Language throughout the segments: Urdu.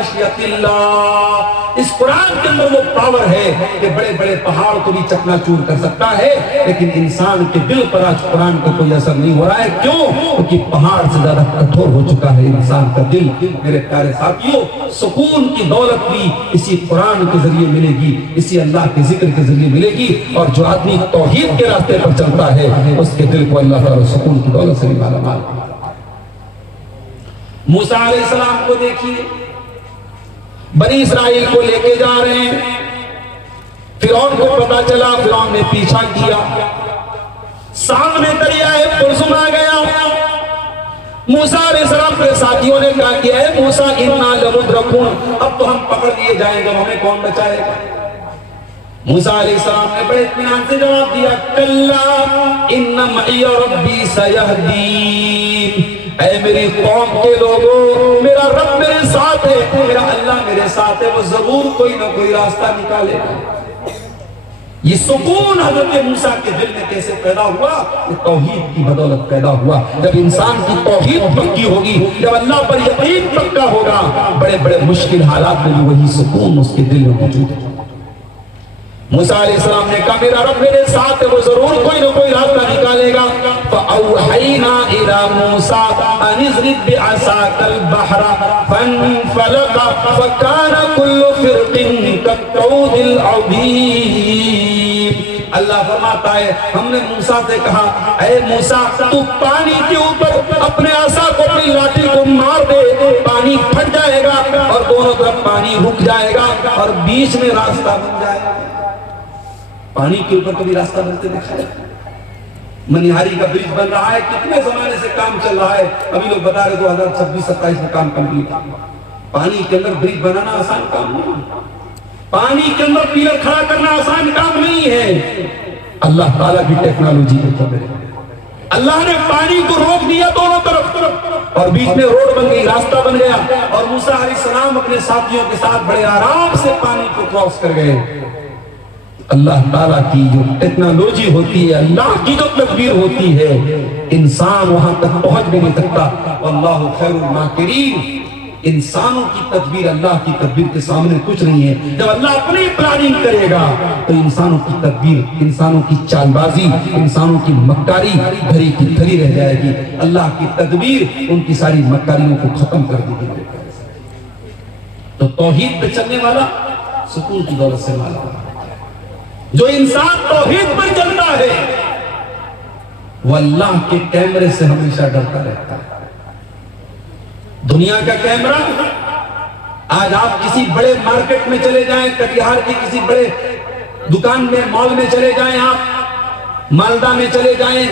خشیت اللہ، اس قرآن کے اندر وہ پاور ہے کہ بڑے بڑے پہاڑ کو بھی چکنا چور کر سکتا ہے، لیکن انسان کے دل پر آج قرآن کا کوئی اثر نہیں ہو رہا ہے۔ کیوں؟ کیونکہ پہاڑ سے زیادہ کٹھور ہو چکا ہے انسان کا دل۔ میرے پیارے ساتھیوں، سکون کی دولت بھی اسی قرآن کے ذریعے ملے گی، اسی اللہ کے ذکر کے ذریعے ملے گی، اور جو آدمی توحید کے راستے پر چلتا ہے اس کے دل کو اللہ تعالیٰ سکون کی دولت سے بھی مالا مال۔ موسیٰ علیہ السلام کو دیکھیے، بنی اسرائیل کو لے کے جا رہے ہیں، فرعون کو پتا چلا، فرعون نے پیچھا کیا، سامنے دریائے قلزم آ گیا۔ موسیٰ علیہ السلام کے ساتھیوں نے کہا کہ اے موسیٰ انا لمدرکون، اب تو ہم پکڑ لیے جائیں گے، ہمیں کون بچائے گا؟ موسیٰ علیہ السلام نے بڑے اطمینان سے جواب دیا، کلا ان معی ربی سیہدین، اے میری قوم کے لوگوں، میرا رب میرے ساتھ ہے، میرا اللہ میرے ساتھ ہے، وہ ضرور کوئی نہ کوئی راستہ نکالے گا۔ یہ سکون حضرت موسیٰ کے دل میں کیسے پیدا ہوا؟ یہ توحید کی بدولت پیدا ہوا۔ جب انسان کی توحید پکی ہوگی، جب اللہ پر یقین پکا ہوگا، بڑے بڑے مشکل حالات میں بھی وہی سکون اس کے دل میں موجود ہے۔ موسیٰ علیہ السلام نے کہا میرا رب میرے ساتھ ہے، وہ ضرور کوئی نہ کوئی راستہ نکالے گا۔ فَأَوْحَيْنَا إِلَى مُوسَىٰ أَنِ اضْرِب بِعَصَاكَ الْبَحْرَ فَانفَلَقَ فَكَانَ كُلُّ فِرْقٍ كَالطَّوْدِ الْعَظِيمِ۔ اللہ فرماتا ہے ہم نے موسیٰ سے کہا اے موسیٰ تو پانی کے اوپر اپنے عصا کو، اپنی لاٹھی کو مار دے، پانی پھٹ جائے گا اور دونوں طرف پانی رک جائے گا اور بیچ میں راستہ بن جائے گا۔ پانی کے اوپر کبھی راستہ بنتے دیکھا ہے؟ منیہاری کا برج بن رہا ہے، کتنے زمانے سے کام چل رہا ہے، ابھی لوگ بتا رہے 2026-27 میں کام کمپلیٹ۔ پانی کے اندر برج بنانا آسان کام نہیں، پانی کے اندر پیلر کھڑا کرنا آسان کام نہیں ہے۔ اللہ تعالیٰ کی ٹیکنالوجی ہے، اللہ نے پانی کو روک دیا دونوں طرف اور بیچ میں روڈ بن گئی، راستہ بن گیا، اور موسیٰ علیہ السلام اپنے ساتھیوں کے ساتھ بڑے آرام سے پانی کو کراس کر گئے۔ اللہ تعالیٰ کی جو ٹیکنالوجی ہوتی ہے، اللہ کی جو تدبیر ہوتی ہے، انسان وہاں تک پہنچ بھی نہیں سکتا۔ واللہ خیر الماکرین، انسانوں کی تدبیر اللہ کی تدبیر کے سامنے کچھ نہیں ہے۔ جب اللہ اپنی پلاننگ کرے گا تو انسانوں کی تدبیر، انسانوں کی چال بازی، انسانوں کی مکاری دھری کی دھری رہ جائے گی۔ اللہ کی تدبیر ان کی ساری مکاریوں کو ختم کر دے گی۔ تو توحید پہ چلنے والا سکون کی دولت سے مالا ہے۔ جو انسان توحید پر چلتا ہے وہ اللہ کے کیمرے سے ہمیشہ ڈرتا رہتا ہے۔ دنیا کا کیمرہ، آج آپ کسی بڑے مارکیٹ میں چلے جائیں، کٹیہار کی کسی بڑے دکان میں، مال میں چلے جائیں، آپ مالدہ میں چلے جائیں،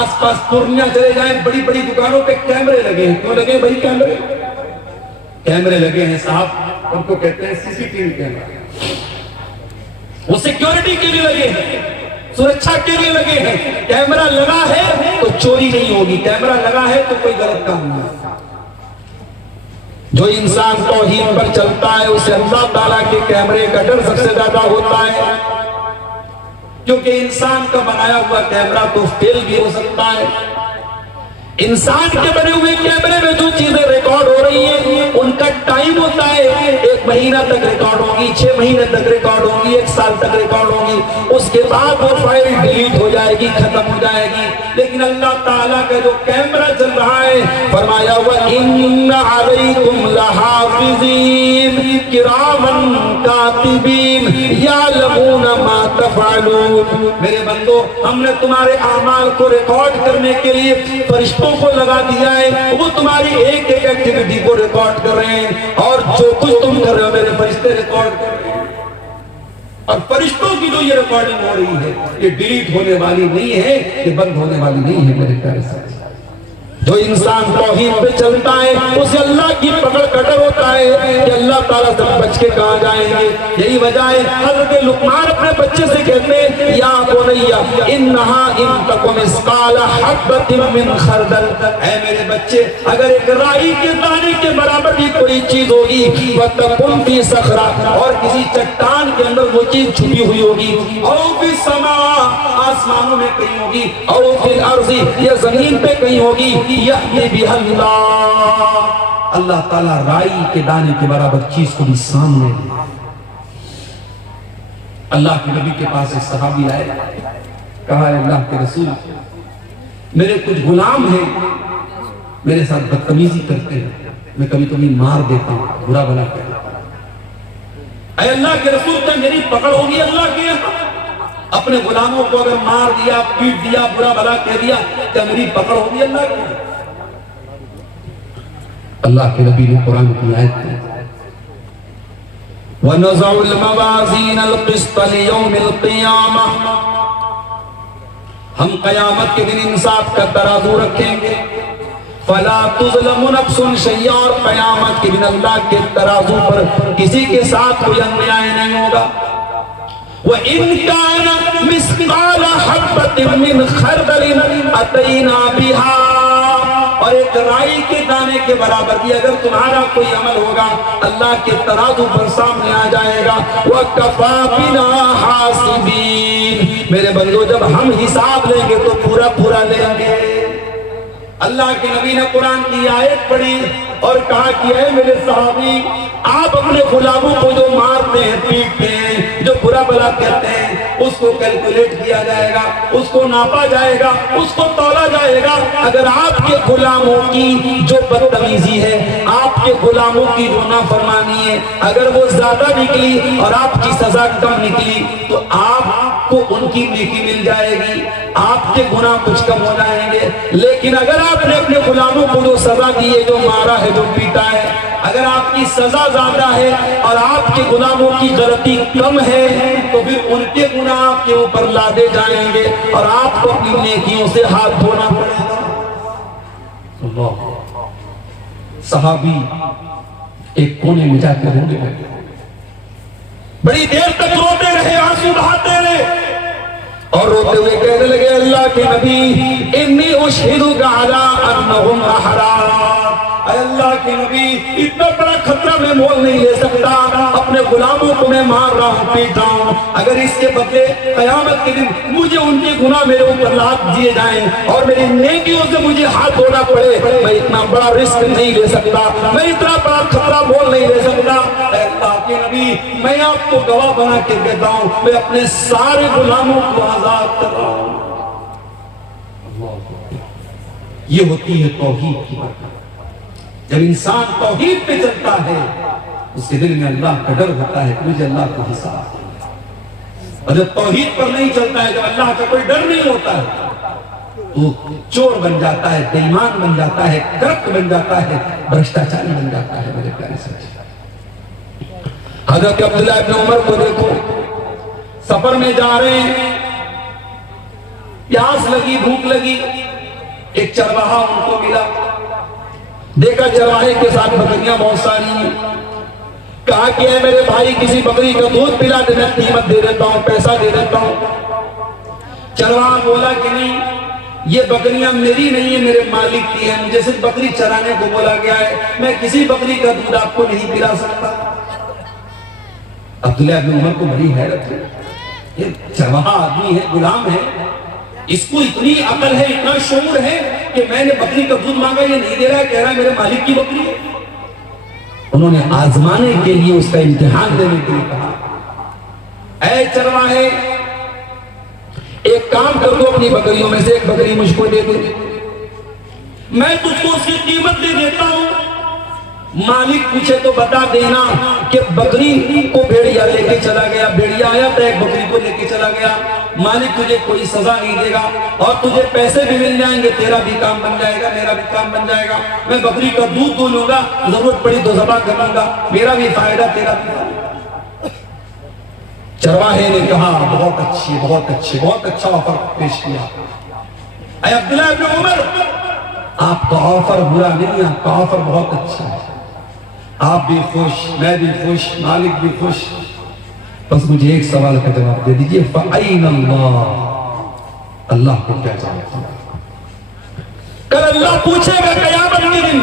آس پاس پورنیہ چلے جائیں، بڑی بڑی دکانوں پہ کیمرے لگے ہیں۔ کیوں لگے بھائی کیمرے؟ کیمرے لگے ہیں صاحب، ان کو کہتے ہیں سی سی ٹی وی کیمرہ۔ وہ سیکیورٹی کے لیے لگے ہیں، سرکشا کے لیے لگے ہیں۔ کیمرہ لگا ہے تو چوری نہیں ہوگی، کیمرہ لگا ہے تو کوئی غلط کام نہیں ہوگا۔ جو انسان توحید پر چلتا ہے اسے اللہ تعالیٰ کے کیمرے کا ڈر سب سے زیادہ ہوتا ہے، کیونکہ انسان کا بنایا ہوا کیمرہ تو فیل بھی ہو سکتا ہے۔ انسان کے بنے ہوئے کیمرے میں جو چیزیں ریکارڈ ہو رہی ہیں ان کا ٹائم ہوتا ہے، 1 مہینہ تک ریکارڈ ہوگی، 6 مہینے تک ریکارڈ ہوگی، 1 سال تک ریکارڈ ہوگی، اس کے بعد وہ فائل ڈیلیٹ ہو جائے گی، ختم ہو جائے گی۔ لیکن اللہ تعالیٰ کا جو کیمرہ چل رہا ہے، فرمایا ہوا ان علیکم لحافظین کرامن کاتبین یعلمون ما تفعلون۔ میرے بندو، ہم نے تمہارے اعمال کو ریکارڈ کرنے کے لیے فرشتوں کو لگا دیا ہے، وہ تمہاری ایک ایک ایکٹیویٹی کو ریکارڈ کر رہے ہیں، اور جو کچھ تم کر رہے ہو میرے فرشتے ریکارڈ کر رہے ہیں۔ اور فرشتوں کی جو یہ ریکارڈنگ ہو رہی ہے یہ ڈیلیٹ ہونے والی نہیں ہے، یہ بند ہونے والی نہیں ہے میرے پیارے ساتھی۔ جو انسان توحید پہ چلتا ہے اسے اللہ کی پکڑ کا ڈر ہوتا ہے کہ اللہ تعالیٰ سے بچ کے کہاں جائیں گے۔ یہی وجہ ہے حضرت لقمان اپنے بچے سے کہتے ہیں یا بنیا انہا ان تک مثقال حبۃ من خردل، اے میرے بچے اگر ایک رائی کے دانے کے برابر بھی کوئی چیز ہوگی وتکن فی صخرہ، اور کسی چٹان کے اندر وہ چیز چھپی ہوئی ہوگی، او فی السماء، آسمانوں میں کہیں ہوگی، او فی الارض، یا زمین پہ کہیں ہوگی، یأتی بہا اللہ، اللہ تعالیٰ رائی کے دانے کے برابر چیز کو بھی سامنے دے۔ اللہ کے نبی کے پاس ایک صحابی آئے، کہا ہے اللہ کے رسول میرے کچھ غلام ہیں میرے ساتھ بدتمیزی کرتے ہیں، میں کبھی کبھی مار دیتا ہوں، برا بھلا کہتا ہوں۔ اے اللہ کے رسول کیا میری پکڑ ہوگی اللہ کے یہاں؟ اپنے غلاموں کو اگر مار دیا، پیٹ دیا، برا بھلا کہہ دیا، کیا میری پکڑ ہوگی اللہ کے یہاں؟ اللہ کے نبی نے قرآن کی آیت کی وَنَزَعُ الْمَوَازِينَ الْقِسْطَ لِيَوْمِ الْقِيَامَةِ، ہم قیامت کے دن انصاف کا ترازو رکھیں گے، فَلَا تُظْلَمُ نَفْسٌ شَيْئًا، اور قیامت کے دن اللہ کے ترازو پر کسی کے ساتھ کوئی انیائی نہیں ہوگا۔ وَإِن كَانَ مِثْقَالَ حَبَّةٍ مِّنْ خَرْدَلٍ أَتَيْنَا بِهَا، اور ایک رائی کے دانے کے برابر بھی اگر تمہارا کوئی عمل ہوگا اللہ کے ترازو پر سامنے آ جائے گا۔ وَكَفَى بِنَا حَاسِبِينَ، میرے بندو جب ہم حساب لیں گے تو پورا پورا لیں گے۔ اللہ کے نبی نے قرآن کی آیت پڑھی اور کہا کہ اے میرے صحابی، آپ اپنے غلاموں کو جو مارتے ہیں، پیٹتے ہیں، جو برا بلا کہتے ہیں، اس کو کیلکولیٹ کیا جائے گا، اس کو ناپا جائے گا، اس کو تولا جائے گا۔ اگر آپ کے غلاموں کی جو بدتمیزی ہے، آپ کے غلاموں کی جو نافرمانی ہے، اگر وہ زیادہ نکلی اور آپ کی سزا کم نکلی تو آپ کو ان کی نیکی مل جائے گی، آپ کے گناہ کچھ کم ہو جائیں گے۔ لیکن اگر آپ نے اپنے غلاموں کو جو سزا دی ہے، جو مارا ہے، جو پیٹا ہے، اگر آپ کی سزا زیادہ ہے اور آپ کے غلاموں کی غلطی کم ہے تو پھر ان کے گناہ آپ کے اوپر لادے جائیں گے اور آپ کو اپنی نیکیوں سے ہاتھ دھونا پڑے گا۔ اللہ، صحابی ایک کونے میں جا کے رونے لگے، بڑی دیر تک روتے رہے، آنسو بہاتے رہے اور روتے ہوئے کہنے لگے اللہ کے نبی انی اشہدک علی انہم احرار، اے اللہ کے نبی اتنا بڑا خطرہ میں مول نہیں لے سکتا، اپنے غلاموں کو میں مار رہا ہوں، پیٹ رہا ہوں، اگر اس کے بدلے قیامت کے دن مجھے ان کے گناہ میرے اوپر لاد دیے جائیں اور میری نیکیوں سے مجھے ہاتھ دھونا پڑے، میں اتنا بڑا رسک نہیں لے سکتا، میں اتنا بڑا خطرہ مول نہیں لے سکتا۔ اے اللہ کے نبی میں آپ کو گواہ بنا کے کہتا ہوں میں اپنے سارے غلاموں کو آزاد کر رہا ہوں۔ یہ ہوتی ہے توحید کی برکت۔ جب انسان توحید پہ چلتا ہے اس کے دل میں اللہ کا ڈر ہوتا ہے کہ مجھے اللہ کو حساب دینا، اور جب توحید پر نہیں چلتا ہے، جب اللہ کا کوئی ڈر نہیں ہوتا ہے تو چور بن جاتا ہے، بے ایمان بن جاتا ہے، کرپٹ بن جاتا ہے، بھرشٹاچاری بن جاتا ہے۔ میرے پیارے ساتھی، حضرت عبداللہ ابن عمر کو دیکھو، سفر میں جا رہے ہیں، پیاس لگی، بھوک لگی، ایک چرواہا ان کو ملا، دیکھا چرواہے کے ساتھ بکریاں بہت ساری ہیں، کہا کہ اے میرے بھائی کسی بکری کا دودھ پلا دے، میں قیمت دے دیتا ہوں، پیسہ دے دیتا ہوں۔ چرواہا بولا کہ نہیں، یہ بکریاں میری نہیں ہیں، میرے مالک کی ہیں، مجھے صرف بکری چرانے کو بولا گیا ہے، میں کسی بکری کا دودھ آپ کو نہیں پلا سکتا۔ عبداللہ ابن عمر کو بڑی حیرت ہے، یہ چرواہا آدمی ہے، غلام ہے، اس کو اتنی عقل ہے، اتنا شعور ہے کہ میں نے بکری کا دودھ مانگا، یہ نہیں دے رہا ہے، کہہ رہا ہے میرے مالک کی بکری ہے۔ انہوں نے آزمانے کے لیے اس کا امتحان دینے کے لیے کہا اے چرواہے ایک کام کر دو، اپنی بکریوں میں سے ایک بکری مجھ کو دے دو، میں تجھ کو اس کی قیمت دے دیتا ہوں، مالک پوچھے تو بتا دینا کہ بکری کو بھیڑیا لے کے چلا گیا، بھیڑیا آیا تو ایک بکری کو لے کے چلا گیا، مالک تجھے کوئی سزا نہیں دے گا اور تجھے پیسے بھی مل جائیں گے، تیرا بھی کام بن جائے گا، میرا بھی کام بن جائے گا، میں بکری کا دودھ دو لوں گا، ضرورت پڑی تو ذبح کر لوں گا، میرا بھی فائدہ، تیرا بھی فائدہ۔ چرواہے نے کہا بہت اچھی، بہت اچھی، بہت اچھا آفر پیش کیا۔ اے عبداللہ ابن عمر آپ کا آفر برا نہیں، آپ کا آفر بہت اچھا ہے، آپ بھی خوش، میں بھی خوش، مالک بھی خوش، بس مجھے ایک سوال کا جواب دے دیجئے، فَأَيْنَ اللَّهِ، اللہ کو کیا جواب دیا؟ کل اللہ پوچھے گا قیامت کے دن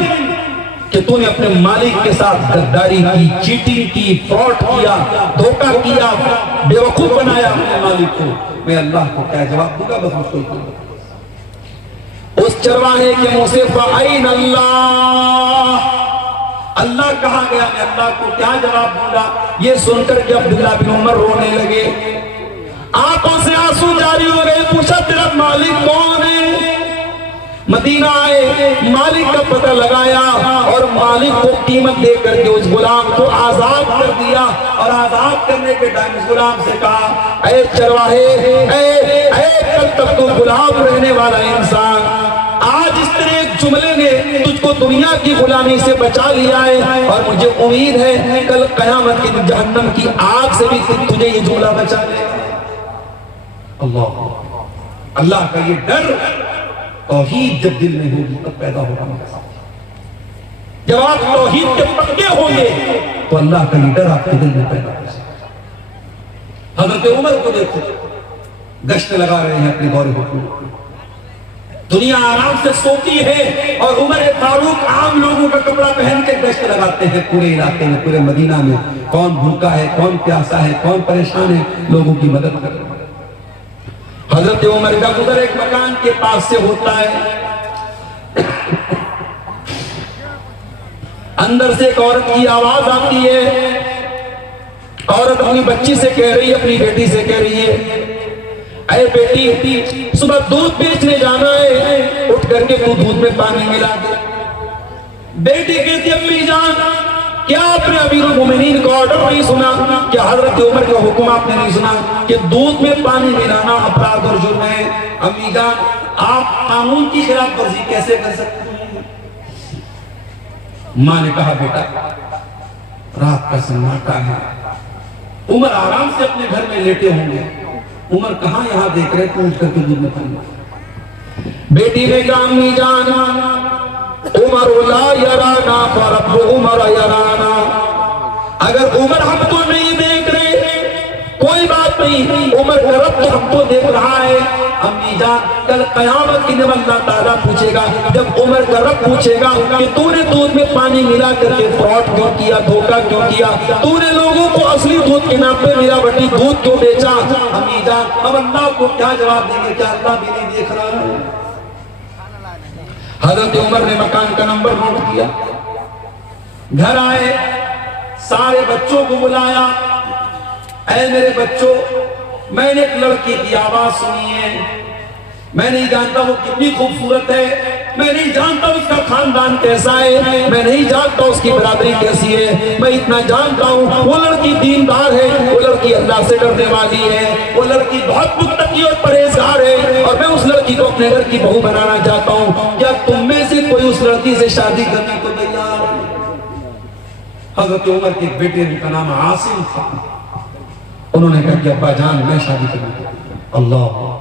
کہ تو نے اپنے مالک کے ساتھ غداری کی، چیٹنگ کی، فراڈ کیا، دھوکہ کیا، بے وقوف بنایا اپنے مالک کو، میں اللہ کو کیا جواب دوں گا؟ بس مجھ کو ہی اس چرواہے کے منہ سے فَأَيْنَ اللَّهِ، اللہ کہا گیا، میں اللہ کو کیا جواب دوں گا؟ یہ سن کر کہ عبداللہ بن عمر رونے لگے، آنکھوں سے آنسو جاری ہو گئے۔ پوچھا تیرا مالک کون ہے؟ مدینہ آئے، مالک کا پتہ لگایا اور مالک کو قیمت دے کر کے اس غلام کو آزاد کر دیا، اور آزاد کرنے کے ٹائم اس غلام سے کہا، اے چرواہے، اے کل تک تو غلام رہنے والا انسان، آج اس طرح ایک جملے نے تجھ کو دنیا کی غلامی سے بچا لیا ہے، اور مجھے امید ہے کل قیامت کی جہنم کی آگ سے بھی تجھے یہ جملہ بچا لے گا۔ اللہ کا یہ ڈر توحید جب دل میں ہوگی تب پیدا ہوگا۔ جب آپ توحید کے پکے ہوں گے تو اللہ کا یہ ڈر آپ کے دل میں پیدا ہوگا۔ حضرت عمر کو دیکھو، گشت لگا رہے ہیں اپنے دور حکومت، دنیا آرام سے سوتی ہے، اور عمر فاروق عام لوگوں کا کپڑا پہن کے گشت لگاتے ہیں پورے علاقے میں، پورے مدینہ میں، کون بھوکا ہے، کون پیاسا ہے، کون پریشان ہے، لوگوں کی مدد کر رہے ہیں۔ حضرت عمر کا گزر ایک مکان کے پاس سے ہوتا ہے، اندر سے ایک عورت کی آواز آتی ہے، عورت اپنی بچی سے کہہ رہی ہے، اپنی بیٹی سے کہہ رہی ہے، اے بیٹی صبح دودھ بیچنے جانا ہے، اٹھ کر کے تو دودھ میں پانی ملا دے۔ بیٹی کہتی امی جان کیا آپ نے امیر المومنین کا آرڈر نہیں سنا؟ کیا حضرت عمر کا حکم آپ نے نہیں سنا کہ دودھ میں پانی ملانا اپرادھ اور جرم ہے؟ امی جان آپ قانون کی خلاف ورزی کیسے کر سکتے ہیں؟ ماں نے کہا بیٹا رات کا سناٹا ہے، عمر آرام سے اپنے گھر میں لیٹے ہوں گے، عمر کہاں یہاں دیکھ رہے تو اٹھ کر کے دودھ میں پانی۔ بیٹی نے کہا امی جان عمر لا یرانا فرب عمر یرانا، اگر عمر ہم کو نہیں دیکھ رہے کوئی بات نہیں، عمر کا رب تو ہم کو دیکھ رہا ہے۔ امی جان کل قیامت کی جب اللہ تعالیٰ پوچھے گا، جب عمر کا رب پوچھے گا کہ تو نے دودھ میں پانی ملا کر کے فراڈ کیوں کیا، دھوکہ کیوں کیا، تو نے لوگوں کو اصلی دودھ کے نام پہ ملا بٹی دودھ کیوں بیچا، امی جان اب اللہ کو کیا جواب دیں گے؟ کیا اللہ بھی نہیں دیکھ رہا ہے؟ حضرت عمر نے مکان کا نمبر نوٹ کیا، گھر آئے، سارے بچوں کو بلایا، اے میرے بچوں میں نے ایک لڑکی کی آواز سنی ہے، میں نہیں جانتا وہ کتنی خوبصورت ہے، میں نہیں جانتا اس کا خاندان کیسا ہے، میں نہیں جانتا اس کی برادری کیسی ہے، میں اتنا جانتا ہوں وہ لڑکی دیندار ہے، وہ لڑکی اللہ سے ڈرنے والی ہے، وہ لڑکی بہت متقی اور پرہیزگار ہے، اور میں اس لڑکی کو اپنے گھر کی بہو بنانا چاہتا ہوں، کیا تم میں سے کوئی اس لڑکی سے شادی کرنے کو تیار ہے؟ حضرت عمر کے بیٹے ان کا نام عاصم تھا، انہوں نے کہا کہ ابا جان میں شادی کروں۔ اللہ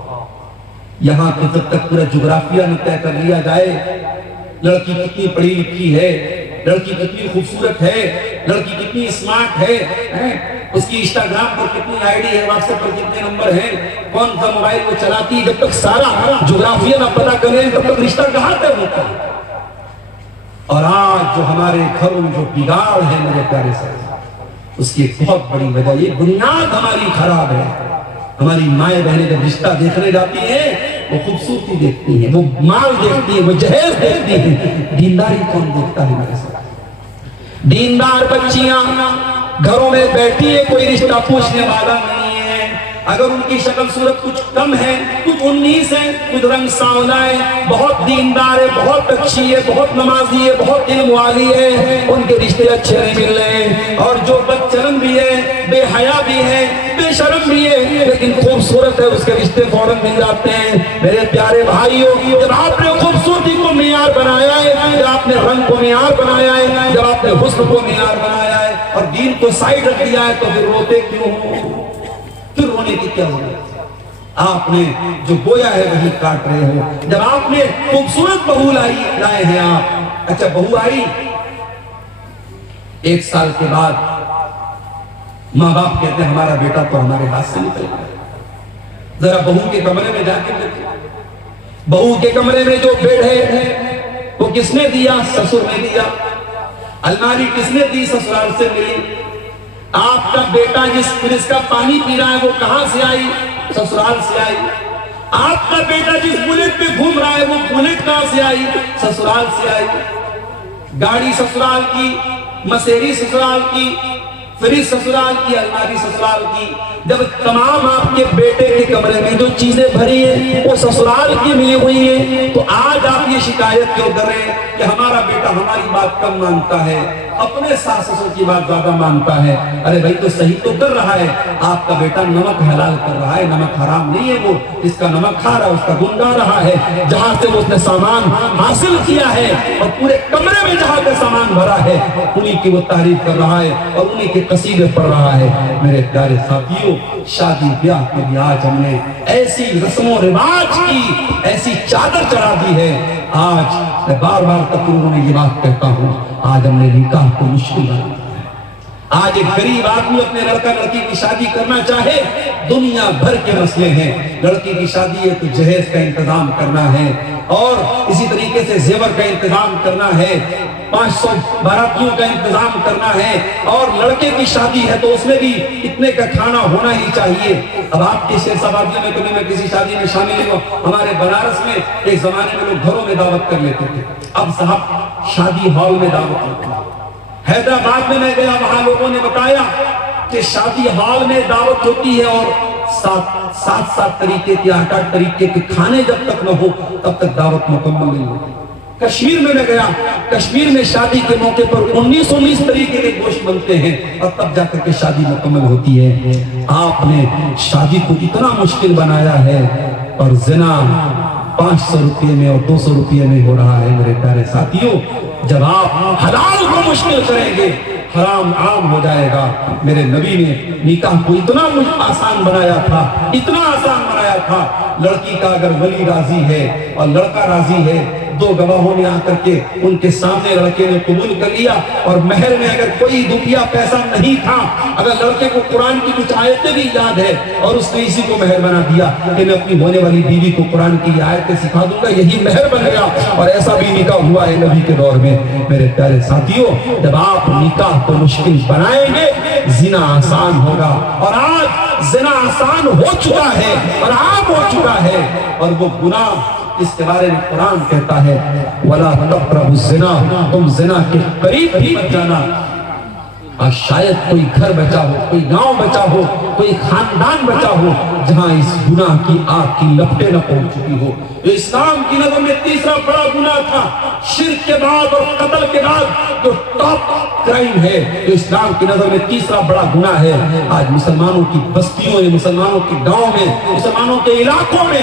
یہاں تو جب تک پورا جغرافیہ نہ طے کر لیا جائے، لڑکی کتنی پڑھی لکھی ہے، لڑکی کتنی خوبصورت ہے، لڑکی کتنی اسمارٹ ہے، اس کی انسٹاگرام پر کتنی آئی ڈی ہے، واٹس ایپ پر کتنے نمبر ہیں، کون سا موبائل وہ چلاتی ہے، جب تک سارا جغرافیہ نہ پتہ کریں تب تک رشتہ کہاں طے ہوتا ہے؟ اور آج جو ہمارے گھروں جو بگاڑ ہے میرے پیارے سے، اس کی ایک بہت بڑی وجہ یہ بنیاد ہماری خراب ہے۔ ہماری مائیں بہنیں جب رشتہ دیکھنے جاتی ہیں وہ خوبصورتی دیکھتی ہیں، وہ مال دیکھتی ہیں، وہ جہیز دیکھتی ہیں، دینداری کون دیکھتا ہے میرے ساتھ؟ دیندار بچیاں گھروں میں بیٹھی ہے، کوئی رشتہ پوچھنے والا نہیں ہے، اگر ان کی شکل صورت کچھ کم ہے، کچھ 19 ہے، کچھ رنگ سانولا ہے، بہت دیندار ہے، بہت اچھی ہے، بہت نمازی ہے، بہت علم والی ہے، ان کے رشتے اچھے نہیں مل رہے ہیں، اور جو بدچلن بھی ہے، بے حیا بھی ہے، بے شرم بھی ہے، لیکن خوبصورت ہے، اس کے رشتے فوراً مل جاتے ہیں۔ میرے پیارے بھائیوں جب آپ نے خوبصورتی کو معیار بنایا ہے، جب آپ نے رنگ کو معیار بنایا ہے، جب آپ نے حسن کو معیار بنایا ہے اور دین کو سائیڈ رکھ دیا ہے، تو پھر روتے کیوں ہو؟ پھر رونے کی کیا ضرورت؟ آپ نے جو بویا ہے وہی کاٹ رہے ہو۔ جب آپ نے خوبصورت بہو لائے ہیں آپ، اچھا بہو آئی، 1 سال کے بعد ماں باپ کہتے ہیں ہمارا بیٹا تو ہمارے ہاتھ سے نکل گیا، ذرا بہو کے کمرے میں جا کے دیکھیں، بہو کے کمرے میں جو بیڈ ہے وہ کس نے دیا؟ سسر نے دیا۔ الماری کس نے دی؟ سسرال سے ملی۔ آپ کا بیٹا جس کا پانی پی رہا ہے وہ کہاں سے آئی؟ سسرال سے آئی۔ آپ کا بیٹا جس بلیٹ پہ گھوم رہا ہے وہ بلیٹ کہاں سے آئی؟ سسرال سے آئی۔ گاڑی سسرال کی، مسیری سسرال کی، فریج سسرال کی، الماری سسرال کی، جب تمام آپ کے بیٹے کے کمرے میں جو چیزیں بھری ہیں وہ سسرال کی ملی ہوئی ہیں، تو آج آپ یہ شکایت کیوں کر رہے ہیں کہ ہمارا بیٹا ہماری بات کم مانتا ہے، اپنے ساس سسر کی بات زیادہ مانتا ہے؟ ارے بھائی تو صحیح تو کر رہا ہے، آپ کا بیٹا نمک حلال کر رہا ہے، نمک حرام نہیں ہے، وہ جس کا نمک کھا رہا ہے اس کا گن گا رہا ہے، جہاں سے اس نے سامان حاصل کیا ہے اور پورے کمرے میں جہاں کا سامان بھرا ہے انہی کی وہ تعریف کر رہا ہے اور انہی کے قصیدے پڑھ رہا ہے۔ میرے پیارے ساتھیوں، شادی بیاہ کے لیے آج ہم نے ایسی رسم و رواج کی ایسی چادر چڑھا دی ہے۔ آج میں بار بار تقریروں میں یہ بات کہتا ہوں، آج ہم نے نکاح کو مشکل بنا دیا ہے۔ آج ایک غریب آدمی اپنے لڑکا لڑکی کی شادی کرنا چاہے، دنیا بھر کے مسئلے ہیں۔ لڑکی کی شادی ہے تو جہیز کا انتظام کرنا ہے، اور اسی طریقے سے زیور کا انتظام کرنا ہے، 500 باراتیوں کا انتظام کرنا ہے، اور لڑکے کی شادی ہے تو اس میں بھی اتنے کا کھانا ہونا ہی چاہیے۔ اب آپ کے شیر سبادیوں میں کبھی میں کسی شادی میں شامل ہوں، ہمارے بنارس میں ایک زمانے میں لوگ گھروں میں دعوت کر لیتے تھے، اب صاحب شادی ہال میں دعوت ہوتی ہے۔ حیدرآباد میں میں گیا، وہاں لوگوں نے بتایا کہ شادی ہال میں دعوت ہوتی ہے اور سات طریقے کے 8 طریقے کے کھانے جب تک نہ ہو تب تک دعوت مکمل نہیں ہوتی۔ کشمیر میں گیا، کشمیر میں شادی کے موقع پر 19 طریقے کے گوشت بنتے ہیں اور تب جا کر کے شادی مکمل ہوتی ہے۔ آپ نے شادی کو اتنا مشکل بنایا ہے اور زنا 500 روپے میں اور 200 روپے میں ہو رہا ہے۔ میرے پیارے ساتھیوں، جب آپ حلال کو مشکل کریں گے حرام عام ہو جائے گا۔ میرے نبی نے نکاح کو اتنا آسان بنایا تھا، اتنا آسان بنایا تھا، لڑکی کا اگر ولی راضی ہے اور لڑکا راضی ہے، 2 گواہوں نے آ کر کے ان کے سامنے لڑکے نے قبول کر لیا، اور مہر میں اگر کوئی روپیہ پیسہ نہیں تھا، اگر لڑکے کو قرآن کی کچھ آیتیں بھی یاد ہے اور اس نے اسی کو مہر بنا دیا کہ میں اپنی ہونے والی بیوی کو قرآن کی آیتیں سکھا دوں گا، یہی مہر بن گیا، اور ایسا بھی نکاح ہوا ہے نبی کے دور میں۔ میرے پیارے ساتھیوں، جب آپ نکاح کو مشکل بنائیں گے زنا آسان ہوگا، اور آج زنا آسان ہو چکا ہے اور عام ہو چکا ہے، اور وہ گناہ اس کے بارے میں قرآن کہتا ہے وَلَا تَقْرَبُوا الزِّنَا، تم زنا کے قریب بھی مت جانا۔ اور شاید کوئی گھر بچا ہو، کوئی گاؤں بچا ہو، کوئی خاندان بچا ہو جہاں اس گناہ کی آگ کی لپٹیں نہ پہنچ چکی ہو۔ جو اسلام کی نظر میں تیسرا بڑا گناہ تھا، شرک کے بعد اور قتل کے بعد جو ٹاپ کرائم ہے، جو اسلام کی نظر میں تیسرا بڑا گناہ ہے، آج مسلمانوں کی بستیوں میں، مسلمانوں کے گاؤں میں، مسلمانوں کے علاقوں میں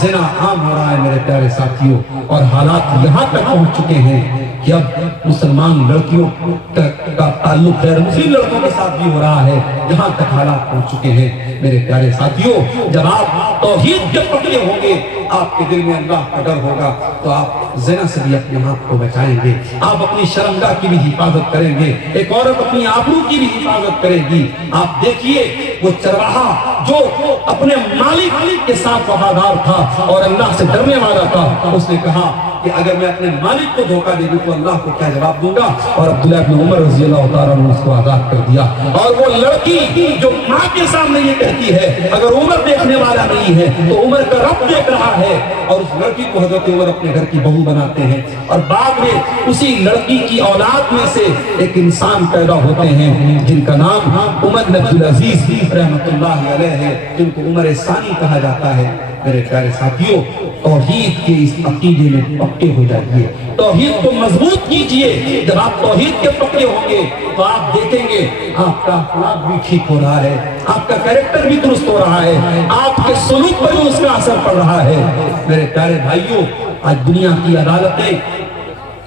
زنا عام ہو رہا ہے۔ میرے پیارے ساتھیوں، اور حالات یہاں تک پہنچ چکے ہیں کہ اب مسلمان لڑکیوں کا تعلق غیر مسلم لڑکوں کے ساتھ بھی ہو رہا ہے، یہاں تک حالات پہنچ چکے ہیں۔ میرے پیارے ساتھیوں، جب آپ توحید کے پکڑے ہوں گے، آپ کے دل میں اللہ کا ڈر ہوگا، تو آپ زنا سے بھی اپنے آپ کو بچائیں گے، آپ اپنی شرمگاہ کی بھی حفاظت کریں گے، ایک عورت اپنی آبرو کی بھی حفاظت کرے گی۔ آپ دیکھیے وہ چرواہا جو اپنے مالک کے ساتھ وفادار تھا اور اللہ سے ڈرنے والا تھا، اس نے کہا کہ اگر میں اپنے مالک کو دھوکہ دے دوں تو اللہ کو کیا جواب دوں گا، اور عبداللہ بن عمر رضی اللہ تعالیٰ نے اس کو آزاد کر دیا۔ اور وہ لڑکی جو ماں کے سامنے یہ کہتی ہے اگر عمر دیکھنے والا نہیں ہے تو عمر کا رب دیکھ رہا ہے، اور اس لڑکی کو حضرت عمر اپنے گھر کی بہو بناتے ہیں، اور بعد میں اسی لڑکی کی اولاد میں سے ایک انسان پیدا ہوتے ہیں جن کا نام عمر بن عبدالعزیز رحمۃ اللہ علیہ ہے، جن کو عمر ثانی کہا جاتا ہے۔ میرے پیارے ساتھیوں، توحید کے اس عقیدے میں پکے ہو جائیے، توحید کو مضبوط کیجئے۔ جب آپ توحید کے پکے ہوں گے تو آپ دیکھیں گے آپ کا اخلاق بھی ٹھیک ہو رہا ہے، آپ کا کیریکٹر بھی درست ہو رہا ہے، آپ کے سلوک پر بھی اس کا اثر پڑ رہا ہے۔ میرے پیارے بھائیوں، آج دنیا کی عدالتیں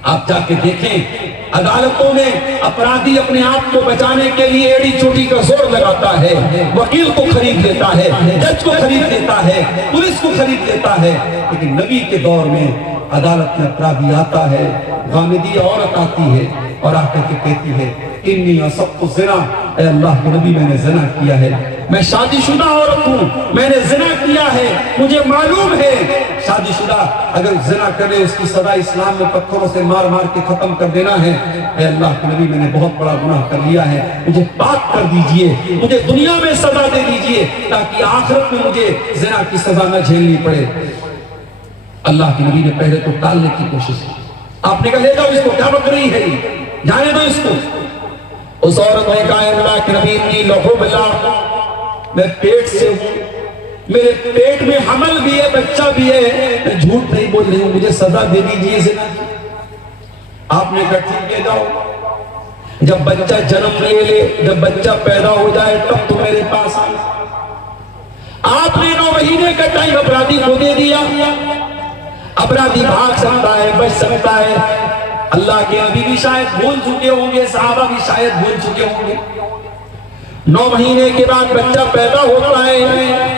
آپ جا کے دیکھیں، عدالتوں میں اپرادھی اپنے آپ کو بچانے کے لیے ایڑی چوٹی کا زور لگاتا ہے، وکیل کو خرید لیتا ہے، جج کو خرید لیتا ہے، پولیس کو خرید لیتا ہے۔ لیکن نبی کے دور میں عدالت میں اپرادھی آتا ہے، غامدی عورت آتی ہے اور آ کر کے کہتی ہے انی اصبت الزنا، اے اللہ کے نبی میں نے زنا کیا ہے، میں شادی شدہ عورت ہوں، میں نے زنا کیا ہے، مجھے معلوم ہے شادی شدہ اگر زنا کرے اس کی سزا اسلام میں پتھروں سے مار مار کے ختم کر دینا ہے، اے اللہ کے نبی میں نے بہت بڑا گناہ کر لیا ہے، مجھے پاک کر دیجئے، مجھے دنیا میں سزا دے دیجئے تاکہ آخرت میں مجھے زنا کی سزا نہ جھیلنی پڑے۔ اللہ کے نبی نے پہلے تو ٹالنے کی کوشش کی، آپ نے کہا لے جاؤ اس کو، کیا بک رہی ہے جانے دو اس کو. اس عورت نے کہا اللہ کے نبی اتنی لوہو بلا میں پیٹ سے ہوں, میرے پیٹ میں حمل بھی ہے, بچہ بھی ہے, میں جھوٹ نہیں بول رہی ہوں, مجھے سزا دے دیجیے زنا کی. آپ نے کہا ٹھیک ہے جاؤ, جب بچہ جنم لے لے, جب بچہ پیدا ہو جائے تب تو میرے پاس آئے. آپ نے 9 مہینے کا ٹائم اپرادھی کو دے دیا. اپرادھی بھاگ سکتا ہے, بچ سکتا ہے. اللہ کے نبی بھی شاید بھول چکے ہوں گے, صحابہ بھی شاید بھول چکے ہوں گے. 9 مہینے کے بعد بچہ پیدا ہوتا ہے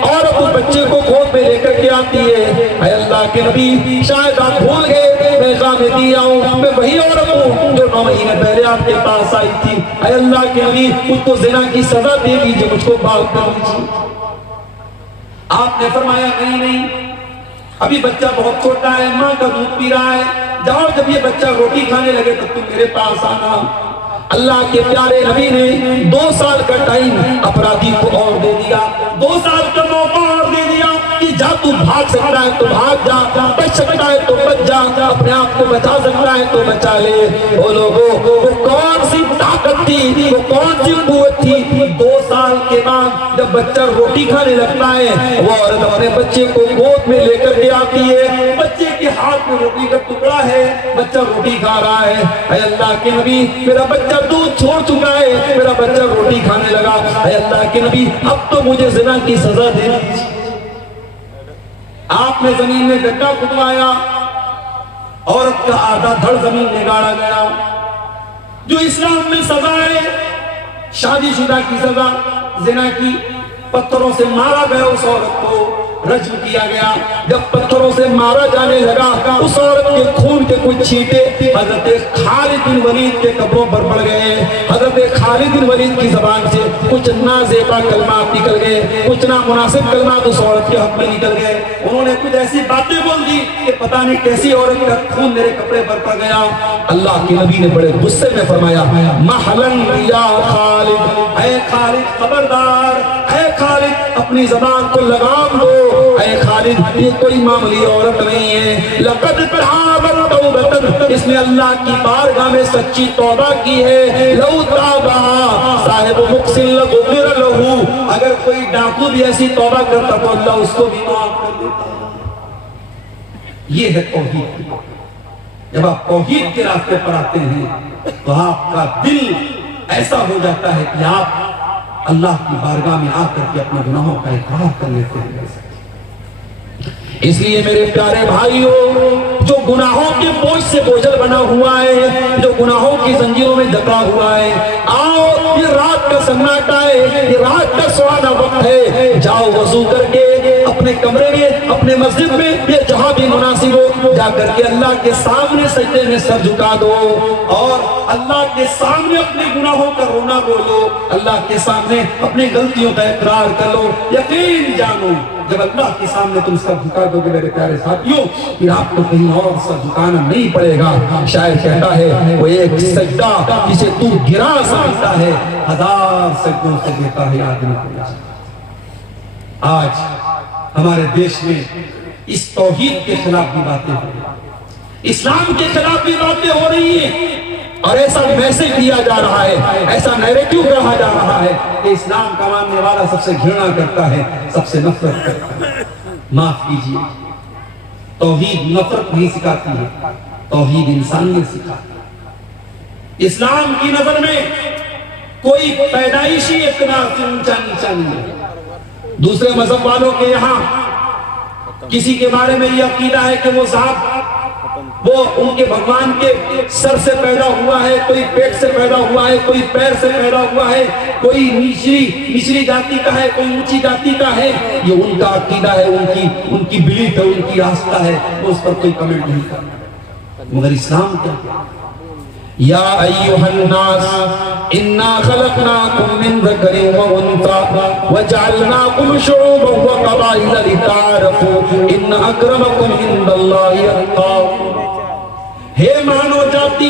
اور اس بچے کو گود میں لے کر کے آتی ہے. اے اللہ کے نبی شاید آپ بھول گئے, میں خامے دیا ہوں, میں وہی عورت ہوں جو 9 مہینے پہلے آپ کے پاس آئی تھی. اے اللہ کے نبی مجھ کو زنا کی سزا دے دیجیے, مجھ کو معاف کر دیجیے. آپ نے فرمایا نہیں, ابھی بچہ بہت چھوٹا ہے, ماں کا دودھ پی رہا ہے, جاؤ جب یہ بچہ روٹی کھانے لگے تب تم میرے پاس آنا. اللہ کے پیارے نبی نے 2 سال کا ٹائم اپرادھی کو اور دے دیا, 2 سال کا موقع اور دے دیا کہ جا تو بھاگ سکتا ہے تو بھاگ جا, بچ سکتا ہے تو بچ جا, اپنے آپ کو بچا سکتا ہے تو بچا لے. وہ لوگوں وہ کون سی طاقت تھی, وہ کون سی قوت تھی. 2 سال کے بعد جب بچہ روٹی کھانے لگتا ہے, وہ عورت اپنے بچے کو گود میں لے کر کے آتی ہے. بچے کے ہاتھ میں روٹی کا ٹکڑا ہے, بچہ روٹی کھا رہا ہے. اے اللہ کے نبی میرا بچہ دودھ چھوڑ چکا ہے, میرا بچہ روٹی کھانے لگا. اے اللہ کے نبی اب تو مجھے زنا کی سزا دے دیجیے. آپ نے زمین میں گڈھا کھدوایا, عورت کا آدھا دھڑ زمین میں گاڑا گیا. جو اسلام میں سزا ہے, شادی شدہ کی سزا زنا کی, پتھروں سے مارا گیا اس عورت کو, رجم کیا گیا. جب پتھروں سے مارا جانے لگا, اس عورت کے خون کے کچھ چھینٹے حضرت خالد بن ولید کے کپڑوں پر پڑ گئے. حضرت خالد بن ولید کی زبان سے کچھ نازیبا کلمات نکل گئے, کچھ نامناسب کلمات اس عورت کے حق میں نکل گئے. انہوں نے کچھ ایسی باتیں بول دی کہ پتہ نہیں کیسی عورت کا خون میرے کپڑے پر پڑ گیا. اللہ کے نبی نے بڑے غصے میں فرمایا محلن یا خالد, اے خالد خبردار, اے خالد اپنی زبان کو لگام دو. اے خالد یہ کوئی معمولی عورت نہیں ہے. لقد تابت توبۃ, اس نے اللہ کی بارگاہ میں سچی توبہ کی ہے. لو تابا صاحب مقسل لغفر لہ, اگر کوئی ڈاکو بھی ایسی توبہ کرتا تو اللہ اس کو بھی معاف کر دیتا. یہ ہے توحید. جب آپ توحید کے راستے پر آتے ہیں تو آپ کا دل ایسا ہو جاتا ہے کہ آپ اللہ کی بارگاہ میں آ کر کے اپنے گناہوں کا اقرار کر لیتے ہیں. اس لیے میرے پیارے بھائیوں, جو گناہوں کے بوجھ سے بوجھل بنا ہوا ہے, جو گناہوں کی زنجیروں میں جکڑا ہوا ہے, آؤ یہ رات کا سناٹا ہے, یہ رات کا سہانا وقت ہے, جاؤ وضو کر کے اپنے کمرے میں, اپنے مسجد میں, یہ جہاں بھی مناسب ہو, جا کر کے اللہ کے سامنے سجدے میں سر جھکا دو اور اللہ کے سامنے اپنے گناہوں کا رونا بولو, اللہ کے سامنے اپنی غلطیوں کا اقرار کر لو. یقین جانو جب اللہ کے سامنے تم سر جھکا دو گے میرے پیارے ساتھیوں, پھر آپ کو کہیں اور سر جھکانا نہیں پڑے گا. شاعر کہتا ہے وہ ایک سجدہ جسے تو گرا سمجھتا ہے, 1000 سجدوں سے دیتا ہے آدمی کو. آج ہمارے دیش میں اس توحید کے خلاف بھی باتیں ہو رہی ہیں, اسلام کے خلاف بھی باتیں ہو رہی ہیں, اور ایسا میسج دیا جا رہا ہے, ایسا نیریٹو کہا جا رہا ہے کہ اسلام کا ماننے والا سب سے گھرنا کرتا ہے, سب سے نفرت کرتا ہے. معاف کیجیے, توحید نفرت نہیں سکھاتی ہے, توحید انسانیت سکھاتی ہے. اسلام کی نظر میں کوئی پیدائشی اقدار سے اونچا نیچا نہیں ہے. دوسرے مذہب والوں کے یہاں کسی کے بارے میں یہ عقیدہ ہے کہ وہ صاحب وہ ان کے بھگوان کے سر سے پیدا ہوا ہے, کوئی پیٹ سے پیدا ہوا ہے, کوئی پیر سے پیدا ہوا ہے, کوئی نچلی جاتی کا ہے, کوئی اونچی جاتی کا ہے. یہ ان کا عقیدہ ہے, ان کی بلیف ہے, ان کی آستہ ہے, وہ اس پر کوئی کمنٹ نہیں کرنا. مگر اسلام کیا, یا ایھا الناس انا خلقناکم من ذکر و انثی وجعلناکم شعوبا وقبائل لتعارفوا ان اکرمکم عند اللہ اتقاکم. ہے مانو جاتی,